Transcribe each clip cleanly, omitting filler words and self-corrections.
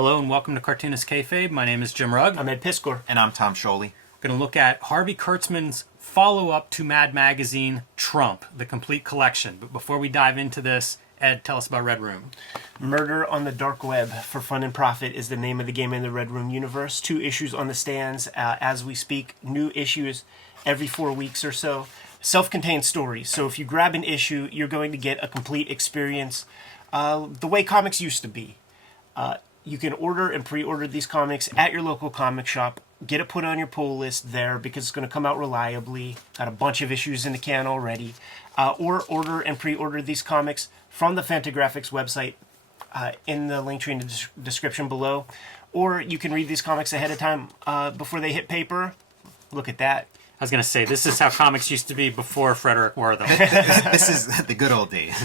Hello and welcome to Cartoonist Kayfabe. My name is Jim Rugg. I'm Ed Piskor. And I'm Tom Scholey. We're going to look at Harvey Kurtzman's follow-up to Mad Magazine, Trump, the complete collection. But before we dive into this, Ed, tell us about Red Room. Murder on the Dark Web for Fun and Profit is the name of the game in the Red Room universe. 2 issues on the stands as we speak. New issues every 4 weeks or so. Self-contained stories. So if you grab an issue, you're going to get a complete experience the way comics used to be. You can order and pre-order these comics at your local comic shop. Get it put on your pull list there because it's going to come out reliably. Got a bunch of issues in the can already. Or order and pre-order these comics from the Fantagraphics website in the link tree in the description below. Or you can read these comics ahead of time before they hit paper. Look at that. I was going to say, this is how comics used to be before Frederick wore them. This is the good old days.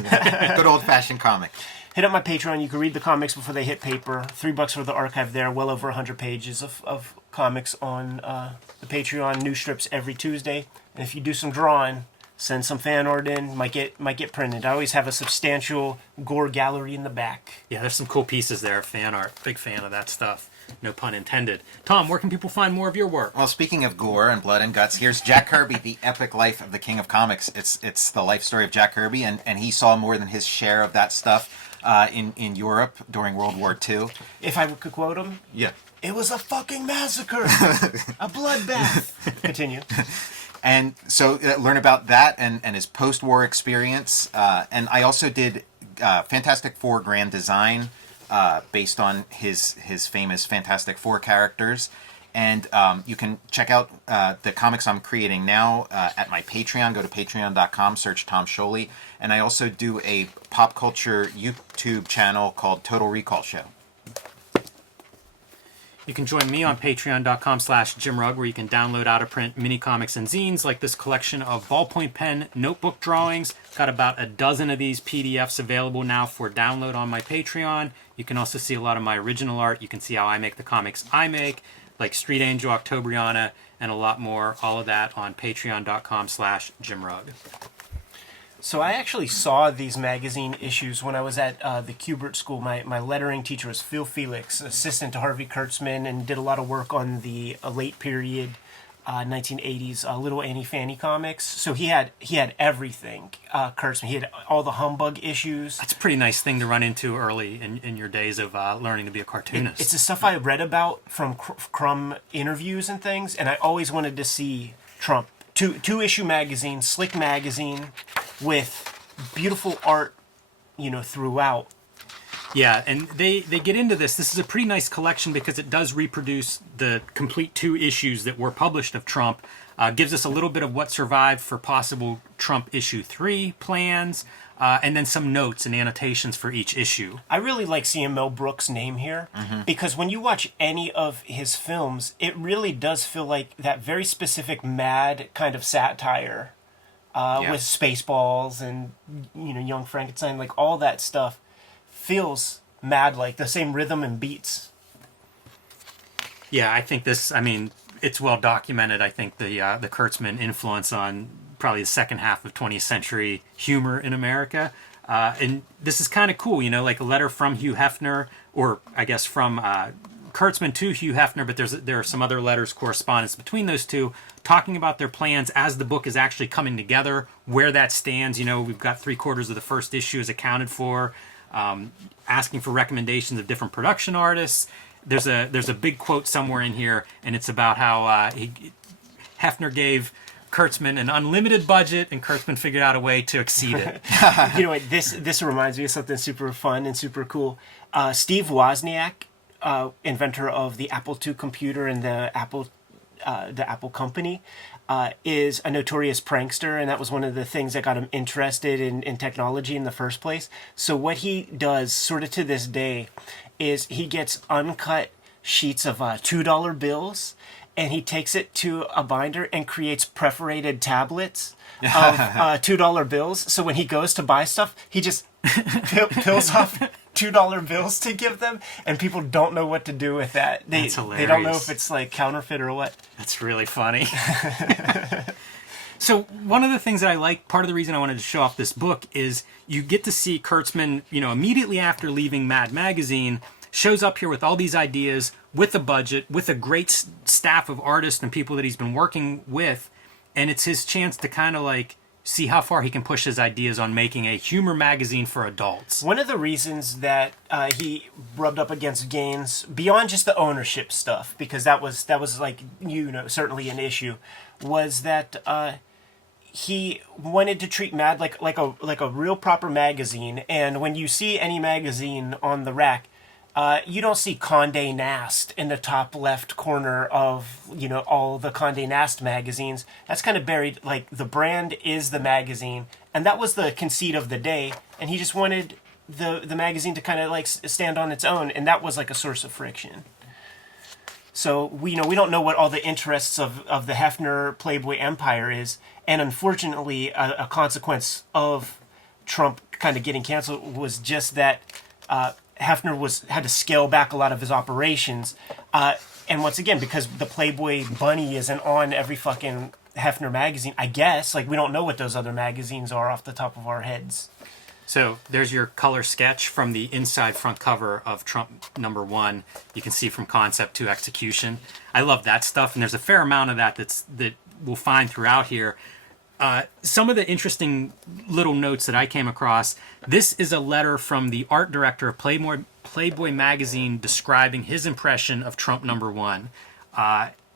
Good old-fashioned comic. Hit up my Patreon. You can read the comics before they hit paper. $3 for the archive there. Well over 100 pages of comics on the Patreon. New strips every Tuesday. And if you do some drawing, send some fan art in. Might get printed. I always have a substantial gore gallery in the back. Yeah, there's some cool pieces there. Fan art. Big fan of that stuff. No pun intended. Tom, where can people find more of your work? Well, speaking of gore and blood and guts, here's Jack Kirby, the epic life of the king of comics. It's the life story of Jack Kirby, and he saw more than his share of that stuff in Europe during World War II. If I could quote him? Yeah. It was a fucking massacre. A bloodbath. Continue. And so learn about that and his post-war experience. And I also did Fantastic Four Grand Design, based on his famous Fantastic Four characters. And you can check out the comics I'm creating now at my Patreon. Go to patreon.com, search Tom Scholey. And I also do a pop culture YouTube channel called Total Recall Show. You can join me on patreon.com/JimRugg, where you can download out-of-print mini comics and zines like this collection of ballpoint pen notebook drawings. Got about a dozen of these PDFs available now for download on my Patreon. You can also see a lot of my original art. You can see how I make the comics I make, like Street Angel, Octobriana, and a lot more. All of that on patreon.com/JimRugg. So I actually saw these magazine issues when I was at the Kubert School. My lettering teacher was Phil Felix, assistant to Harvey Kurtzman, and did a lot of work on the late period 1980s Little Annie Fanny comics. So he had everything. Kurtzman, he had all the humbug issues. That's a pretty nice thing to run into early in your days of learning to be a cartoonist. It's the stuff I read about from Crumb interviews and things, and I always wanted to see Trump. Two-issue magazine, slick magazine, with beautiful art, throughout. Yeah, and they get into this. This is a pretty nice collection because it does reproduce the complete 2 issues that were published of Trump. Gives us a little bit of what survived for possible Trump issue 3 plans, and then some notes and annotations for each issue. I really like seeing Mel Brooks' name here, because when you watch any of his films, it really does feel like that very specific mad kind of satire with Spaceballs and Young Frankenstein, like all that stuff feels mad, like the same rhythm and beats. Yeah, I think it's well documented. I think the Kurtzman influence on probably the second half of 20th century humor in America. And this is kind of cool, like a letter from Hugh Hefner, or I guess from Kurtzman to Hugh Hefner, but there are some other letters, correspondence between those two, talking about their plans as the book is actually coming together, where that stands. We've got 3/4 of the first issue is accounted for, asking for recommendations of different production artists. There's a big quote somewhere in here, and it's about how Hefner gave Kurtzman an unlimited budget, and Kurtzman figured out a way to exceed it. You know what? This reminds me of something super fun and super cool. Steve Wozniak, inventor of the Apple II computer and the Apple company, is a notorious prankster, and that was one of the things that got him interested in technology in the first place. So what he does, sort of to this day, is he gets uncut sheets of $2 bills, and he takes it to a binder and creates perforated tablets of $2 bills. So when he goes to buy stuff, he just peels off $2 bills to give them, and people don't know what to do with that. That's hilarious. They don't know if it's like counterfeit or what. That's really funny. So one of the things that I like, part of the reason I wanted to show off this book, is you get to see Kurtzman, immediately after leaving Mad Magazine, shows up here with all these ideas, with a budget, with a great staff of artists and people that he's been working with, and it's his chance to kind of like see how far he can push his ideas on making a humor magazine for adults. One of the reasons that he rubbed up against Gaines, beyond just the ownership stuff, because that was like, certainly an issue, was that he wanted to treat Mad like a real proper magazine. And when you see any magazine on the rack, you don't see Condé Nast in the top left corner of, all the Condé Nast magazines. That's kind of buried. Like, the brand is the magazine. And that was the conceit of the day. And he just wanted the magazine to kind of, like, stand on its own. And that was, like, a source of friction. So, we don't know what all the interests of the Hefner Playboy empire is. And unfortunately, a consequence of Trump kind of getting canceled was just that Hefner had to scale back a lot of his operations, and once again, because the Playboy bunny isn't on every fucking Hefner magazine, I guess, like, we don't know what those other magazines are off the top of our heads. So there's your color sketch from the inside front cover of Trump #1. You can see from concept to execution. I love that stuff, and there's a fair amount of that we'll find throughout here. Some of the interesting little notes that I came across. This is a letter from the art director of Playboy magazine describing his impression of Trump #1.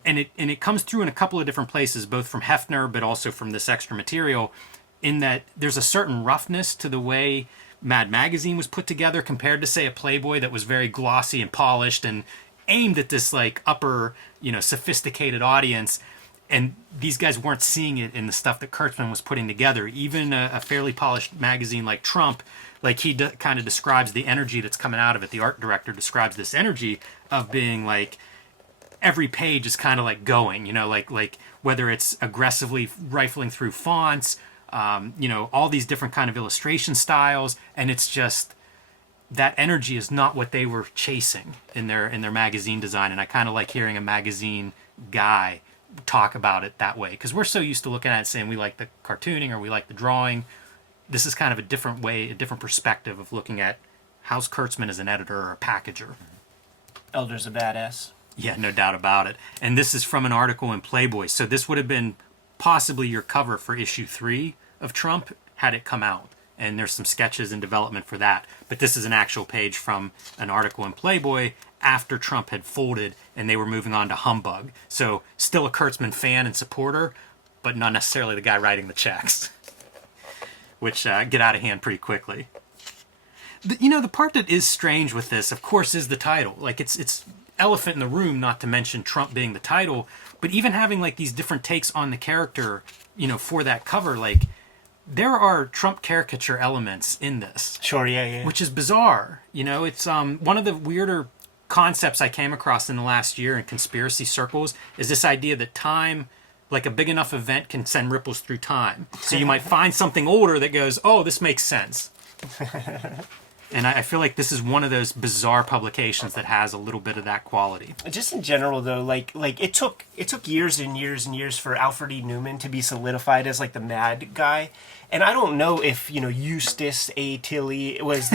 And it comes through in a couple of different places, both from Hefner, but also from this extra material, in that there's a certain roughness to the way Mad Magazine was put together compared to, say, a Playboy that was very glossy and polished and aimed at this, like, upper, sophisticated audience. And these guys weren't seeing it in the stuff that Kurtzman was putting together. Even a fairly polished magazine like Trump, like, he kind of describes the energy that's coming out of it. The art director describes this energy of being like, every page is kind of like going, like whether it's aggressively rifling through fonts, all these different kind of illustration styles. And it's just, that energy is not what they were chasing in their magazine design. And I kind of like hearing a magazine guy talk about it that way, because we're so used to looking at it saying we like the cartooning or we like the drawing. This is kind of a different way, a different perspective of looking at how's Kurtzman as an editor or a packager. Elder's a badass. Yeah, no doubt about it. And this is from an article in Playboy, so this would have been possibly your cover for issue 3 of Trump had it come out. And there's some sketches in development for that. But this is an actual page from an article in Playboy after Trump had folded and they were moving on to Humbug. So still a Kurtzman fan and supporter, but not necessarily the guy writing the checks, which get out of hand pretty quickly. The part that is strange with this, of course, is the title. Like, it's elephant in the room, not to mention Trump being the title, but even having, like, these different takes on the character, for that cover, like, there are Trump caricature elements in this. Sure, yeah. Which is bizarre. It's one of the weirder concepts I came across in the last year in conspiracy circles is this idea that time, like a big enough event, can send ripples through time. So you might find something older that goes, oh, this makes sense. And I feel like this is one of those bizarre publications that has a little bit of that quality. Just in general, though, like it took years and years and years for Alfred E. Newman to be solidified as, like, the mad guy. And I don't know if, Eustace A. Tilley was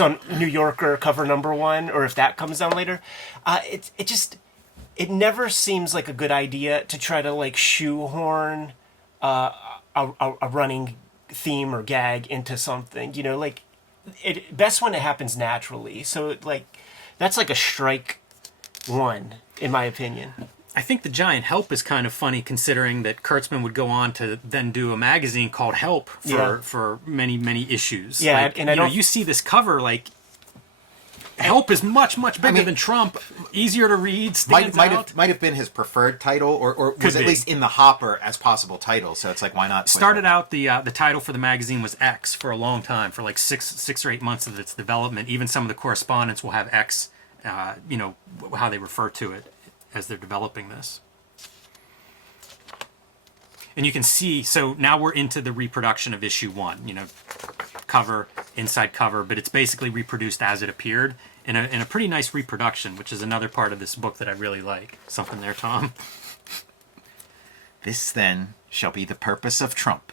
on New Yorker cover #1, or if that comes down later. It never seems like a good idea to try to, like, shoehorn a running theme or gag into something. Best when it happens naturally. So, like, that's like a strike one, in my opinion. I think the Giant Help is kind of funny, considering that Kurtzman would go on to then do a magazine called Help for many, many issues. Yeah, like, and you see this cover, like, Help is much, much bigger than Trump, easier to read, stands out. Might have been his preferred title, or was at least in the hopper as possible title. So it's like, why not? Started out, the title for the magazine was X for a long time, for like six or 8 months of its development. Even some of the correspondents will have X, how they refer to it as they're developing this. And you can see, so now we're into the reproduction of issue 1, cover, inside cover, but it's basically reproduced as it appeared in a pretty nice reproduction, which is another part of this book that I really like. Something there, Tom? This, then, shall be the purpose of Trump,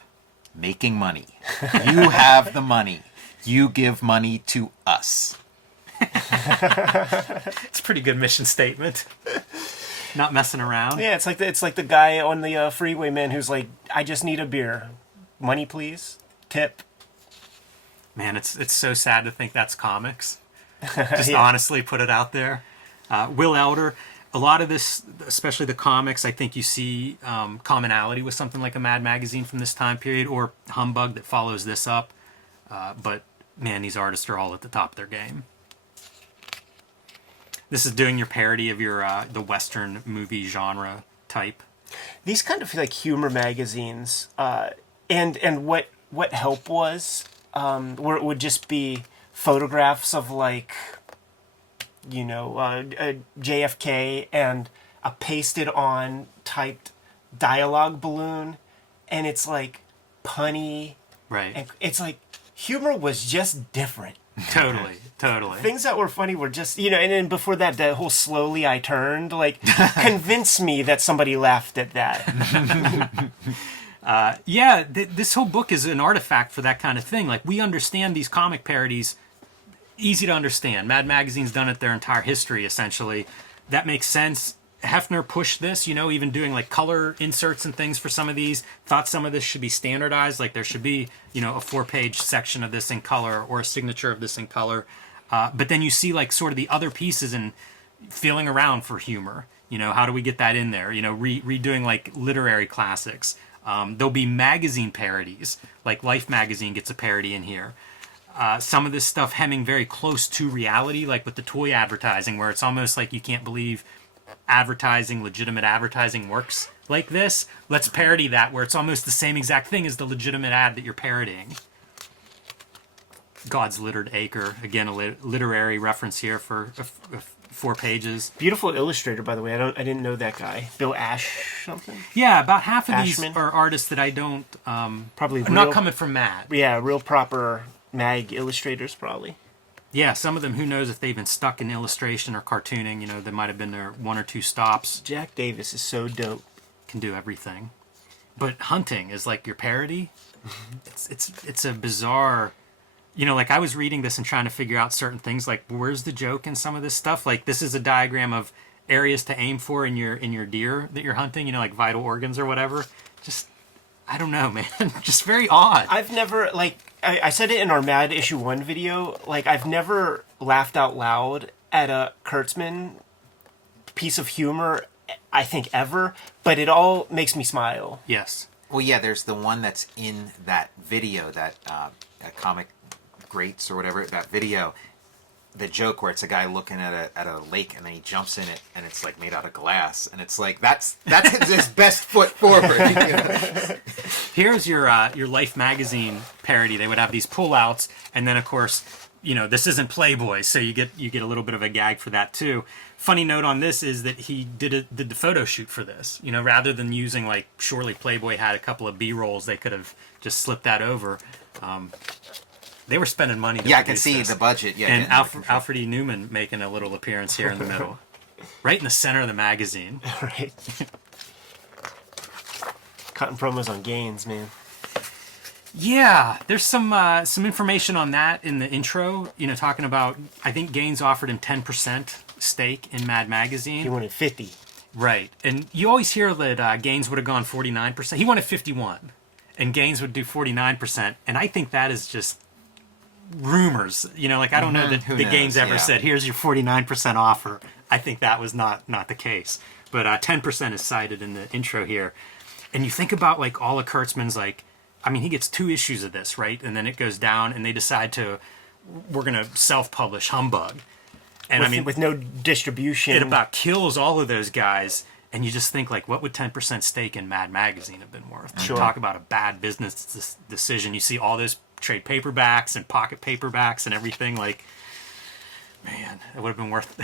making money. You have the money. You give money to us. It's a pretty good mission statement. Not messing around. Yeah, it's like the guy on the freeway, man, who's like, I just need a beer. Money, please. Tip. Man, it's so sad to think that's comics. Just Yeah. honestly put it out there. Will Elder, a lot of this, especially the comics, I think you see commonality with something like a Mad Magazine from this time period, or Humbug that follows this up. But man, these artists are all at the top of their game. This is doing your parody of your the Western movie genre type. These kind of feel like humor magazines, and what help was, where it would just be photographs of like, JFK and a pasted on typed dialogue balloon, and it's like punny, Right. and it's like humor was just different. Totally. Things that were funny were just, and then before that, the whole slowly I turned, like, convince me that somebody laughed at that. This whole book is an artifact for that kind of thing. Like, we understand these comic parodies, easy to understand. Mad Magazine's done it their entire history, essentially. That makes sense. Hefner pushed this, even doing like color inserts and things for some of these. Thought some of this should be standardized, like there should be, a 4-page section of this in color or a signature of this in color. But then you see like sort of the other pieces and feeling around for humor. How do we get that in there? Redoing like literary classics. There'll be magazine parodies, like Life magazine gets a parody in here. Some of this stuff hemming very close to reality, like with the toy advertising, where it's almost like you can't believe legitimate advertising works like this. Let's parody that, where it's almost the same exact thing as the legitimate ad that you're parodying. God's Littered Acre, again, a literary reference here for 4 pages. Beautiful illustrator, by the way. I didn't know that guy. Bill Ash something? Yeah, about half of Ashman? these are artists that I don't... Probably I'm not coming from Mad. Yeah, real proper mag illustrators, probably. Yeah, some of them, who knows if they've been stuck in illustration or cartooning, there might have been their 1 or 2 stops. Jack Davis is so dope. Can do everything. But hunting is like your parody. It's a bizarre... like I was reading this and trying to figure out certain things, like where's the joke in some of this stuff? Like this is a diagram of areas to aim for in your deer that you're hunting, like vital organs or whatever. Just, I don't know, man. Just very odd. I've never, like, I said it in our Mad Issue 1 video, like, I've never laughed out loud at a Kurtzman piece of humor, I think, ever, but it all makes me smile. Yes. Well, yeah, there's the one that's in that video, that comic greats or whatever, that video, the joke where it's a guy looking at a lake and then he jumps in it and it's like made out of glass, and it's like that's his best foot forward. Here's your Life magazine parody. They would have these pullouts, and then of course, this isn't Playboy, so you get a little bit of a gag for that too. Funny note on this is that he did the photo shoot for this. Rather than using, like, surely Playboy had a couple of B-rolls, they could have just slipped that over. They were spending money to Yeah, I can produce see this. the budget. Yeah, And Alfred E. Newman making a little appearance here in the middle. Right in the center of the magazine. Right. Cutting promos on Gaines, man. Yeah, there's some information on that in the intro. Talking about, I think Gaines offered him 10% stake in Mad Magazine. He wanted 50. Right, and you always hear that Gaines would have gone 49%. He wanted 51, and Gaines would do 49%. And I think that is just rumors. Like, I don't know that Who the knows? Gaines ever Yeah. said, "Here's your 49% offer." I think that was not the case. But 10% is cited in the intro here. And you think about, like, all of Kurtzman's, like, I mean, he gets 2 issues of this, right? And then it goes down, and they decide we're going to self-publish Humbug. And With no distribution. it about kills all of those guys. And you just think, like, what would 10% stake in Mad Magazine have been worth? Sure. Talk about a bad business decision. You see all those trade paperbacks and pocket paperbacks and everything. Like, man, it would have been worth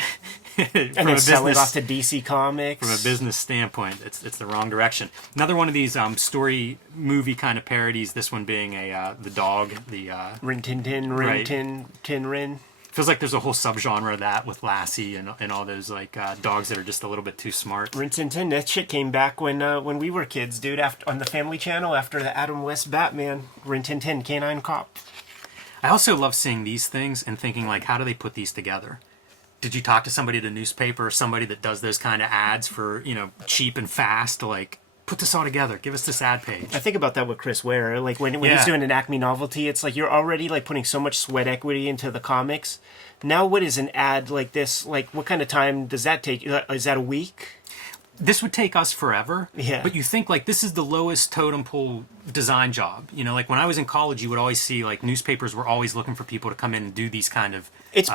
and then sell it off to DC Comics. from a business standpoint. It's the wrong direction. Another one of these story movie kind of parodies. This one being the dog. The Rin Tin Tin, Rin Right. Tin Tin Rin. feels like there's a whole subgenre of that with Lassie and all those, like, dogs that are just a little bit too smart. Rin Tin Tin, that shit came back when we were kids, dude. After on the Family Channel after the Adam West Batman. Rin Tin Tin, Canine Cop. I also love seeing these things and thinking, like, how do they put these together? did you talk to somebody at a newspaper or somebody that does those kind of ads for, cheap and fast to like put this all together, give us this ad page? I think about that with Chris Ware. Like when Yeah. he's doing an Acme novelty, it's like you're already like putting so much sweat equity into the comics. Now, what is an ad like this? Like, what kind of time does that take? Is that a week? This would take us forever. Yeah. But you think like this is the lowest totem pole design job. Like when I was in college, you would always see like newspapers were always looking for people to come in and do these kind of It's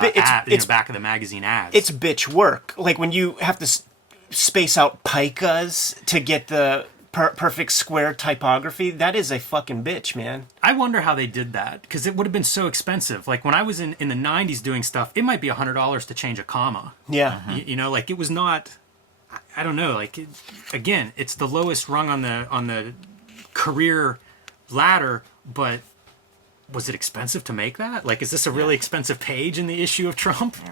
back of the magazine ads. It's bitch work. Like when you have to space out picas to get the perfect square typography. That is a fucking bitch, man. I wonder how they did that because it would have been so expensive. Like when I was in the 90s doing stuff, it might be $100 to change a comma. Yeah. Like it was not. I don't know. Like again, it's the lowest rung on the career ladder, but was it expensive to make that? Like, is this a really expensive page in the issue of Trump? Yeah.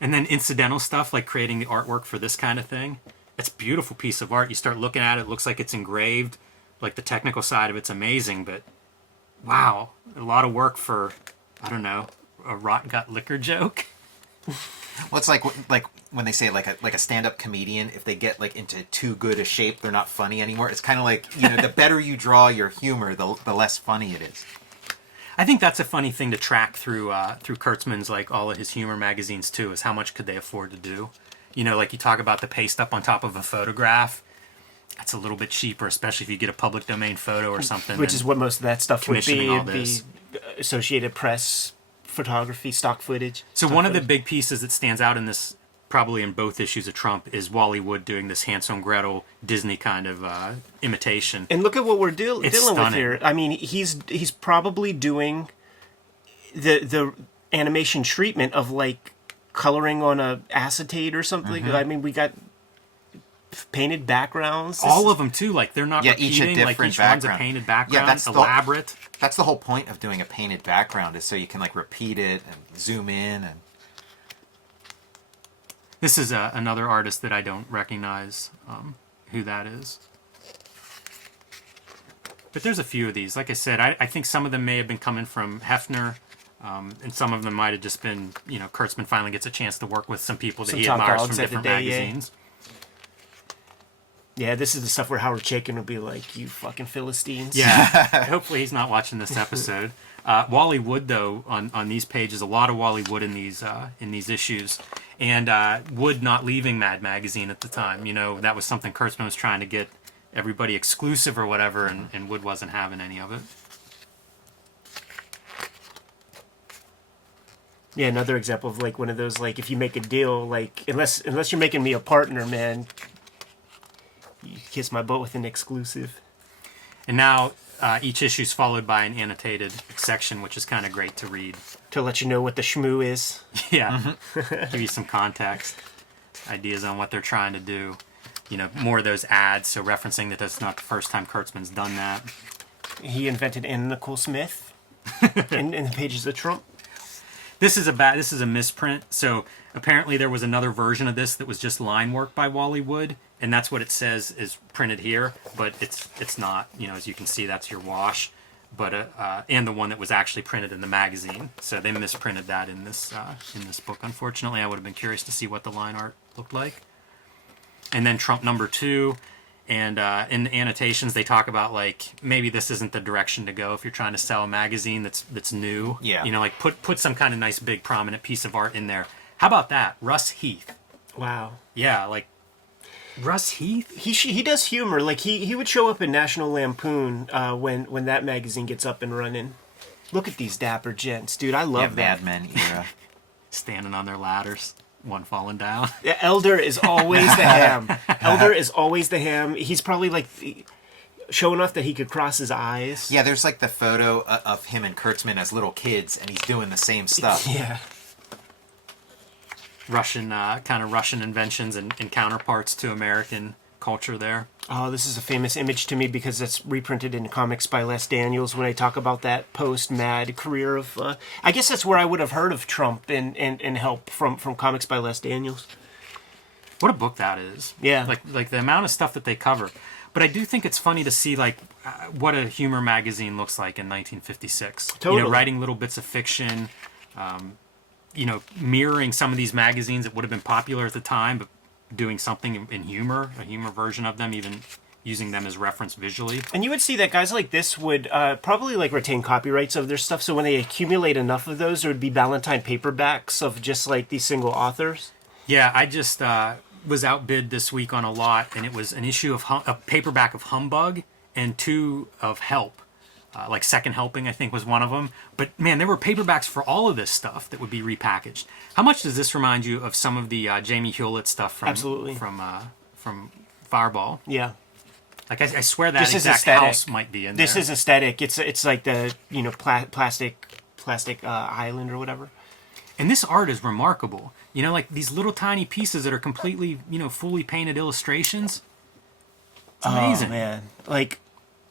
And then incidental stuff like creating the artwork for this kind of thing. It's a beautiful piece of art. You start looking at it, looks like it's engraved. Like the technical side of it's amazing, but wow, a lot of work for, I don't know, a rot gut liquor joke. Well, it's like when they say like a stand-up comedian, if they get like into too good a shape, they're not funny anymore. It's kind of like, the better you draw your humor, the less funny it is. I think that's a funny thing to track through Kurtzman's, like all of his humor magazines too, is how much could they afford to do? Like you talk about the paste up on top of a photograph. That's a little bit cheaper, especially if you get a public domain photo or something. Which is what most of that stuff would be. Commissioning all It'd be this. Associated Press photography, stock footage. So one of the big pieces that stands out in this, probably in both issues of Trump, is Wally Wood doing this Hansel and Gretel Disney kind of imitation. And look at what we're dealing with stunning. here. I mean, he's probably doing the animation treatment of like coloring on a acetate or something. I mean, we got painted backgrounds. All of them too, like they're not each a repeating. different Like each background. one's a painted background, that's elaborate. That's the whole point of doing a painted background, is so you can like repeat it and zoom in and. This is another artist that I don't recognize who that is. But there's a few of these. Like I said, I think some of them may have been coming from Hefner, and some of them might have just been, Kurtzman finally gets a chance to work with some people that Some he top admires dogs from at the different day, yeah. magazines. Yeah, this is the stuff where Howard Chaykin will be like, "You fucking Philistines." Yeah. Hopefully he's not watching this episode. Wally Wood, though, on these pages, a lot of Wally Wood in these issues. And Wood not leaving Mad Magazine at the time. That was something Kurtzman was trying to get everybody exclusive or whatever, and Wood wasn't having any of it. Yeah, another example of like one of those, like, if you make a deal, like, unless you're making me a partner, man, you kiss my butt with an exclusive. And now each issue is followed by an annotated section, which is kind of great to read. To let you know what the shmoo is. Yeah, give you some context, ideas on what they're trying to do. More of those ads, so referencing that that's not the first time Kurtzman's done that. He invented Anna Nicole Smith in the pages of Trump. This is a misprint. So apparently there was another version of this that was just line work by Wally Wood, and that's what it says is printed here, but it's not. As you can see, that's your wash, but and the one that was actually printed in the magazine. So they misprinted that in this book. Unfortunately, I would have been curious to see what the line art looked like. And then Trump #2. And in the annotations, they talk about like maybe this isn't the direction to go if you're trying to sell a magazine that's new. Yeah. Like put some kind of nice big prominent piece of art in there. How about that, Russ Heath? Wow. Yeah, like Russ Heath. He does humor. Like he would show up in National Lampoon when that magazine gets up and running. Look at these dapper gents, dude. I love that. Mad Men era. Standing on their ladders, one falling down. Yeah, Elder is always the ham. Elder is always the ham. He's probably like showing off that he could cross his eyes. Yeah, there's like the photo of him and Kurtzman as little kids, and he's doing the same stuff. Yeah. Russian inventions and counterparts to American culture there. Oh, this is a famous image to me because it's reprinted in comics by Les Daniels when I talk about that post-Mad career of... I guess that's where I would have heard of Trump and help from comics by Les Daniels. What a book that is. Yeah. Like the amount of stuff that they cover. But I do think it's funny to see like what a humor magazine looks like in 1956. Totally. Writing little bits of fiction, mirroring some of these magazines that would have been popular at the time, but doing something in humor, a humor version of them, even using them as reference visually. And you would see that guys like this would probably like retain copyrights of their stuff. So when they accumulate enough of those, there would be Valentine paperbacks of just like these single authors. Yeah, I just was outbid this week on a lot, and it was an issue of a paperback of Humbug and 2 of Help. Like Second Helping, I think, was one of them. But man, there were paperbacks for all of this stuff that would be repackaged. How much does this remind you of some of the Jamie Hewlett stuff from Absolutely. from Fireball? Yeah. Like I swear that This is exact aesthetic. house might be in there. This is aesthetic. It's like the plastic island or whatever. And this art is remarkable. Like these little tiny pieces that are completely, fully painted illustrations. It's amazing. Oh man, like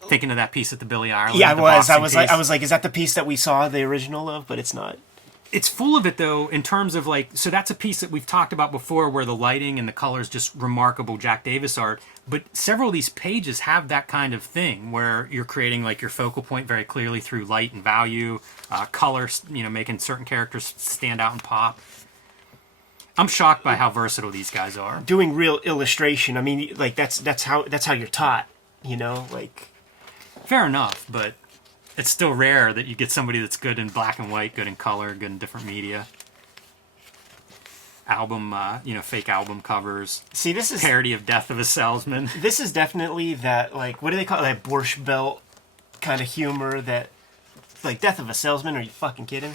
Thinking of that piece at the Billie Eilish. yeah, the I Boston was piece. like, is that the piece that we saw the original of? But it's not. It's full of it though, in terms of like, so that's a piece that we've talked about before, where the lighting and the colors just remarkable Jack Davis art. But several of these pages have that kind of thing where you're creating like your focal point very clearly through light and value, color, making certain characters stand out and pop. I'm shocked by how versatile these guys are. Doing real illustration. I mean, like that's how you're taught. Like. Fair enough, but it's still rare that you get somebody that's good in black and white, good in color, good in different media. Album, fake album covers. See, this is parody of Death of a Salesman. This is definitely that, like, what do they call it? That Borscht Belt kind of humor that, like, Death of a Salesman. Are you fucking kidding?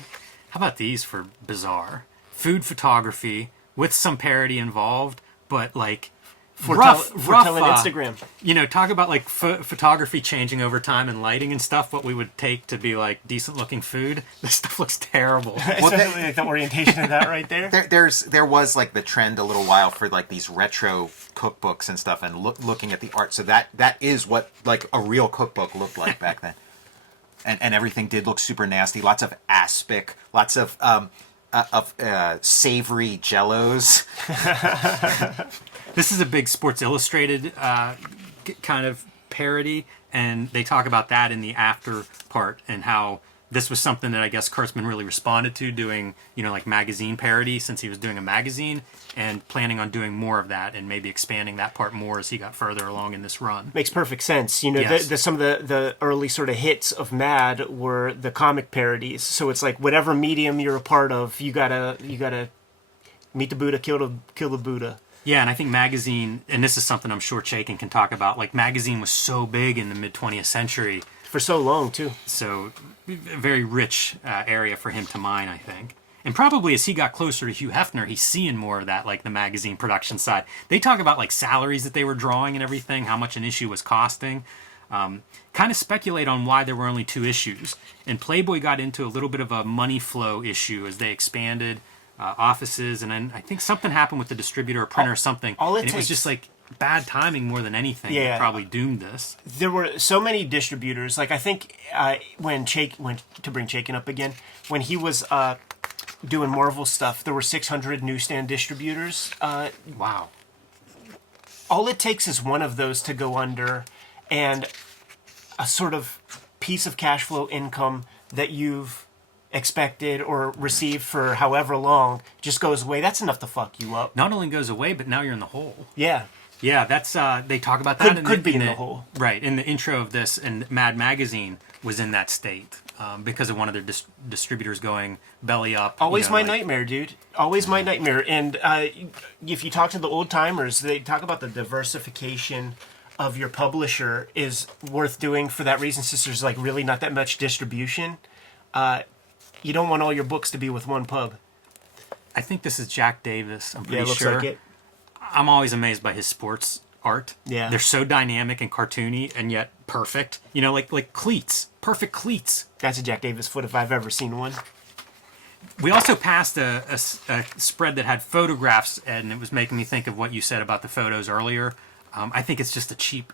How about these for bizarre? Food photography with some parody involved, but like rough Instagram. Talk about like photography changing over time and lighting and stuff. What we would take to be like decent looking food. This stuff looks terrible. Especially like the orientation of that right there. There was like the trend a little while for like these retro cookbooks and stuff, and looking at the art. So that is what like a real cookbook looked like back then. And everything did look super nasty. Lots of aspic. Lots of savory jellos. This is a big Sports Illustrated kind of parody, and they talk about that in the after part and how this was something that I guess Kurtzman really responded to, doing, like magazine parody, since he was doing a magazine, and planning on doing more of that and maybe expanding that part more as he got further along in this run. Makes perfect sense. Yes. Some of the early sort of hits of Mad were the comic parodies. So it's like whatever medium you're a part of, you gotta meet the Buddha, kill the Buddha. Yeah, and I think magazine, and this is something I'm sure Chaykin can talk about, like magazine was so big in the mid-20th century. For so long, too. So, a very rich area for him to mine, I think. And probably as he got closer to Hugh Hefner, he's seeing more of that, like the magazine production side. They talk about like salaries that they were drawing and everything, how much an issue was costing. Kind of speculate on why there were only 2 issues. And Playboy got into a little bit of a money flow issue as they expanded offices, and then I think something happened with the distributor or printer or something. And it was just like bad timing more than anything. Yeah. That probably doomed this. There were so many distributors. Like I think when to bring Chaykin up again, when he was doing Marvel stuff, there were 600 newsstand distributors. Wow. All it takes is one of those to go under, and a sort of piece of cash flow income that you've expected or received for however long just goes away. That's enough to fuck you up. Not only goes away, but now you're in the hole. Yeah. Yeah, that's they talk about that. Could be in the hole. Right, in the intro of this, and Mad Magazine was in that state because of one of their distributors going belly up. Always my nightmare, dude. Always my nightmare. And if you talk to the old timers, they talk about the diversification of your publisher is worth doing for that reason, since there's like really not that much distribution. You don't want all your books to be with one pub. I think this is Jack Davis. I'm pretty looks sure. like it. I'm always amazed by his sports art. Yeah. They're so dynamic and cartoony and yet perfect. Like cleats. Perfect cleats. That's a Jack Davis foot if I've ever seen one. We also passed a spread that had photographs, and it was making me think of what you said about the photos earlier. I think it's just a cheap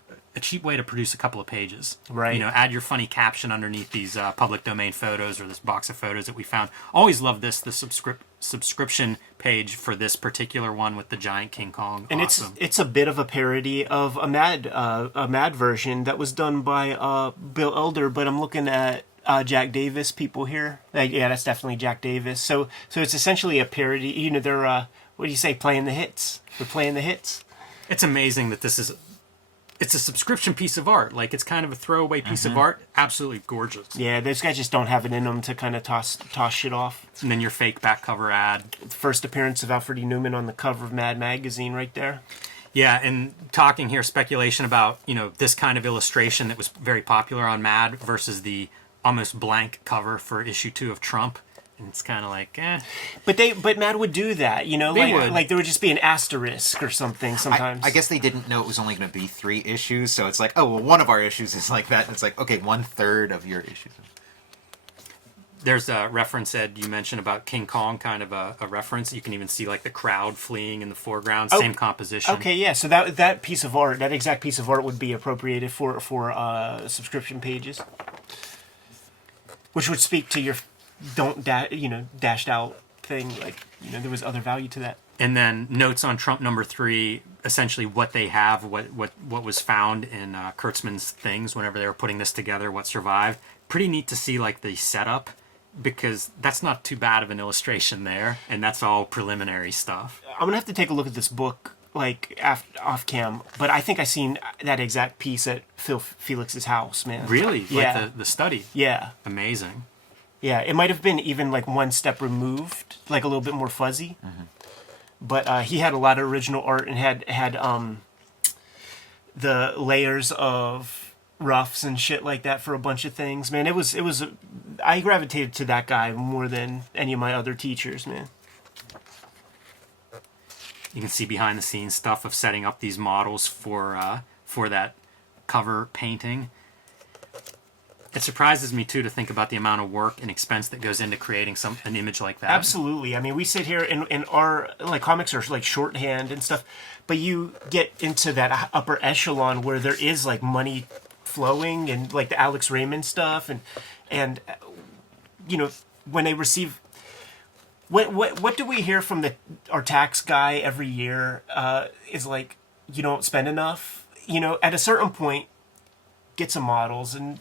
way to produce a couple of pages. Right. Add your funny caption underneath these public domain photos or this box of photos that we found. Always love the subscription page for this particular one with the giant King Kong. And awesome. it's a bit of a parody of a Mad version that was done by Bill Elder, but I'm looking at Jack Davis people here. Yeah, that's definitely Jack Davis. So it's essentially a parody. You know, they're what do you say? Playing the hits. We're playing the hits. It's amazing that it's a subscription piece of art. Like, it's kind of a throwaway piece of art. Absolutely gorgeous. Yeah, those guys just don't have it in them to kind of toss shit off. And then your fake back cover ad. First appearance of Alfred E. Newman on the cover of Mad Magazine right there. Yeah, and talking here, speculation about, you know, this kind of illustration that was very popular on Mad versus the almost blank cover for issue 2 of Trump. And it's kind of like, eh. But Mad would do that, you know? They would. Like there would just be an asterisk or something sometimes. I guess they didn't know it was only going to be 3 issues, so it's like, oh, well, one of our issues is like that. And it's like, okay, 1/3 of your issues. There's a reference, Ed, you mentioned about King Kong, kind of a reference. You can even see like the crowd fleeing in the foreground, same composition. Okay, yeah. So that piece of art, that exact piece of art, would be appropriated for subscription pages, which would speak to your dashed out thing. Like, you know, there was other value to that. And then notes on Trump number 3, essentially what they have, what was found in Kurtzman's things whenever they were putting this together, what survived. Pretty neat to see like the setup, because that's not too bad of an illustration there, and that's all preliminary stuff. I'm gonna have to take a look at this book like off cam, but I think I seen that exact piece at Phil Felix's house, man. Really? Yeah. Like the study? Yeah. Amazing. Yeah, it might have been even like one step removed, like a little bit more fuzzy. Mm-hmm. But he had a lot of original art and had the layers of roughs and shit like that for a bunch of things. Man, it was I gravitated to that guy more than any of my other teachers, man. You can see behind the scenes stuff of setting up these models for that cover painting. It surprises me too to think about the amount of work and expense that goes into creating an image like that. Absolutely. I mean, we sit here in our like comics are like shorthand and stuff, but you get into that upper echelon where there is like money flowing and like the Alex Raymond stuff and you know, when they receive what do we hear from our tax guy every year is like, you don't spend enough. You know, at a certain point, get some models and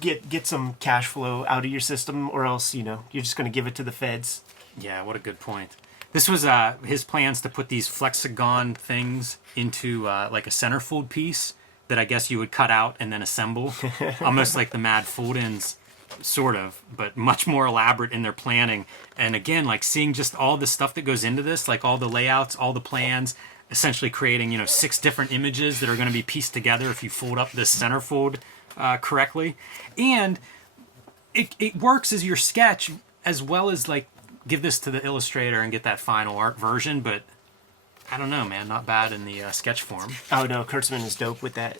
get some cash flow out of your system, or else, you know, you're just going to give it to the feds. Yeah, what a good point. This was his plans to put these flexagon things into like a centerfold piece that I guess you would cut out and then assemble, almost like the Mad Fold-ins, sort of, but much more elaborate in their planning. And again, like seeing just all the stuff that goes into this, like all the layouts, all the plans, essentially creating, you know, 6 different images that are going to be pieced together if you fold up this centerfold correctly. And it works as your sketch as well as like give this to the illustrator and get that final art version, but I don't know, man, not bad in the sketch form. Oh no, Kurtzman is dope with that.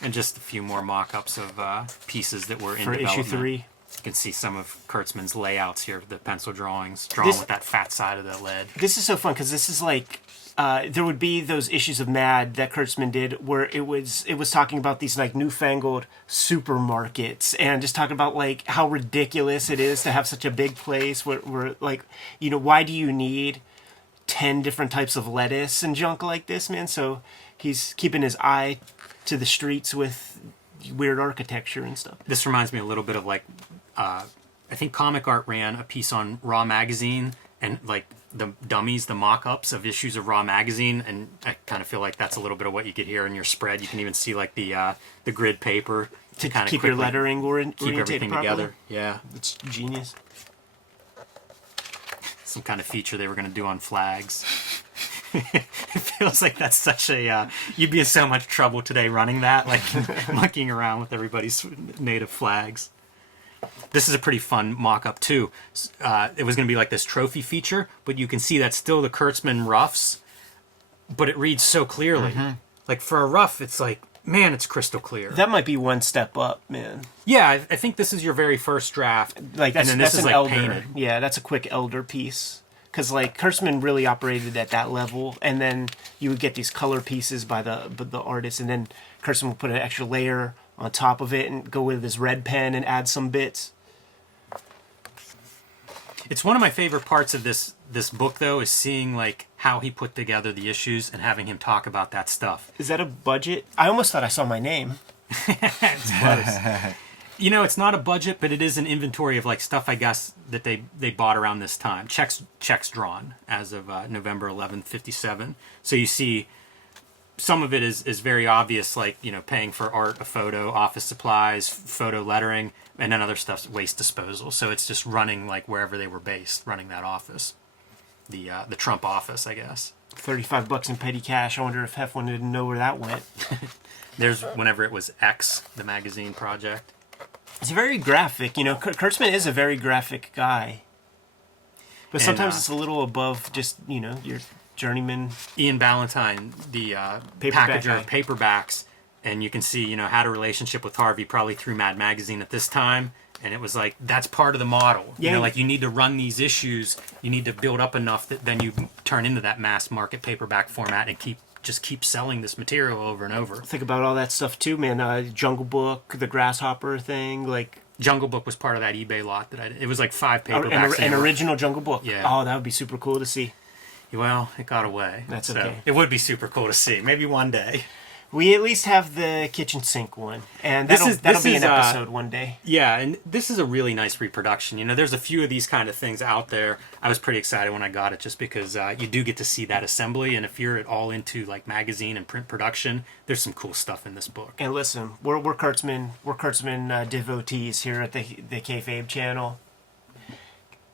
And just a few more mock-ups of pieces that were in for development. issue 3. You can see some of Kurtzman's layouts here, the pencil drawings, drawn with that fat side of the lead. This is so fun because this is like there would be those issues of Mad that Kurtzman did where it was talking about these like newfangled supermarkets and just talking about like how ridiculous it is to have such a big place where like, you know, why do you need 10 different types of lettuce and junk like this, man? So he's keeping his eye to the streets with weird architecture and stuff. This reminds me a little bit of like, I think Comic Art ran a piece on Raw Magazine and like the dummies, the mock-ups of issues of Raw Magazine, and I kind of feel like that's a little bit of what you could hear in your spread. You can even see like the grid paper to kind of keep your lettering keep everything properly. together. Yeah, it's genius. Some kind of feature they were going to do on flags. It feels like that's such a you'd be in so much trouble today running that, like monkeying around with everybody's native flags. This is a pretty fun mock-up too. It was going to be like this trophy feature, but you can see that's still the Kurtzman roughs, but it reads so clearly. Mm-hmm. Like for a rough, it's like, man, it's crystal clear. That might be one step up, man. Yeah, I think this is your very first draft. Like that's, and then that's this is an like elder. painted. Yeah, that's a quick elder piece. Because like Kurtzman really operated at that level, and then you would get these color pieces by the artist, and then Kurtzman would put an extra layer on top of it and go with his red pen and add some bits. It's one of my favorite parts of this book, though, is seeing like how he put together the issues and having him talk about that stuff. Is that a budget? I almost thought I saw my name. It's close. You know, it's not a budget, but it is an inventory of like stuff I guess that they bought around this time. Checks drawn as of November 11th, 57. So you see some of it is very obvious, like, you know, paying for art, a photo, office supplies, photo lettering, and then other stuff's waste disposal. So it's just running like wherever they were based, running that office. The Trump office, I guess. $35 in petty cash. I wonder if Hef wanted to know where that went. There's whenever it was X, the magazine project. It's very graphic. You know, Kurtzman is a very graphic guy. But sometimes it's a little above just, you know, your journeyman. Ian Ballantyne, the packager of paperbacks, and you can see, you know, had a relationship with Harvey probably through Mad Magazine at this time, and it was like, that's part of the model. Yeah. You know, like, you need to run these issues, you need to build up enough that then you turn into that mass market paperback format and keep selling this material over and over. Think about all that stuff too, man. Jungle Book, the Grasshopper thing, like... Jungle Book was part of that eBay lot that I did. It was like 5 paperbacks. An original Jungle Book. Yeah. Oh, that would be super cool to see. Well, it got away. That's so okay. It would be super cool to see. Maybe one day. We at least have the kitchen sink one, and that'll be an episode one day. Yeah, and this is a really nice reproduction. You know, there's a few of these kind of things out there. I was pretty excited when I got it, just because you do get to see that assembly, and if you're at all into like magazine and print production, there's some cool stuff in this book. And listen, we're Kurtzman devotees here at the Kayfabe channel.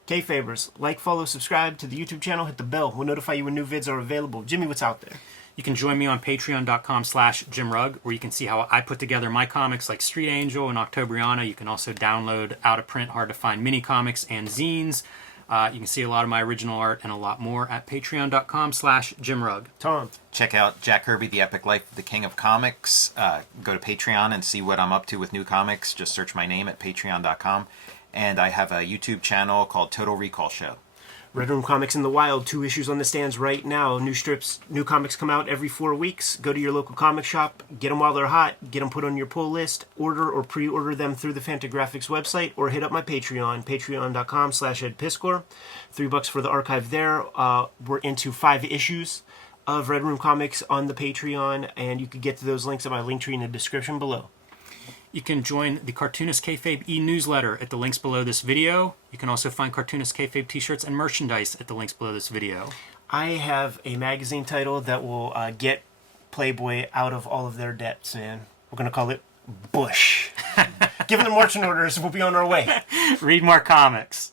Kayfabers, like, follow, subscribe to the YouTube channel, hit the bell. We'll notify you when new vids are available. Jimmy, what's out there? You can join me on patreon.com/JimRugg, where you can see how I put together my comics like Street Angel and Octobriana. You can also download out-of-print, hard-to-find mini-comics and zines. You can see a lot of my original art and a lot more at patreon.com/JimRugg. Tom. Check out Jack Kirby, The Epic Life of the King of Comics. Go to Patreon and see what I'm up to with new comics. Just search my name at patreon.com. And I have a YouTube channel called Total Recall Show. Red Room Comics in the Wild, 2 issues on the stands right now. New strips, new comics come out every 4 weeks. Go to your local comic shop, get them while they're hot, get them put on your pull list, order or pre-order them through the Fantagraphics website, or hit up my Patreon, patreon.com/EdPiskor. $3 for the archive there. We're into 5 issues of Red Room Comics on the Patreon, and you can get to those links at my link tree in the description below. You can join the Cartoonist Kayfabe e-newsletter at the links below this video. You can also find Cartoonist Kayfabe t-shirts and merchandise at the links below this video. I have a magazine title that will get Playboy out of all of their debts, man. We're going to call it Bush. Given the marching orders, we'll be on our way. Read more comics.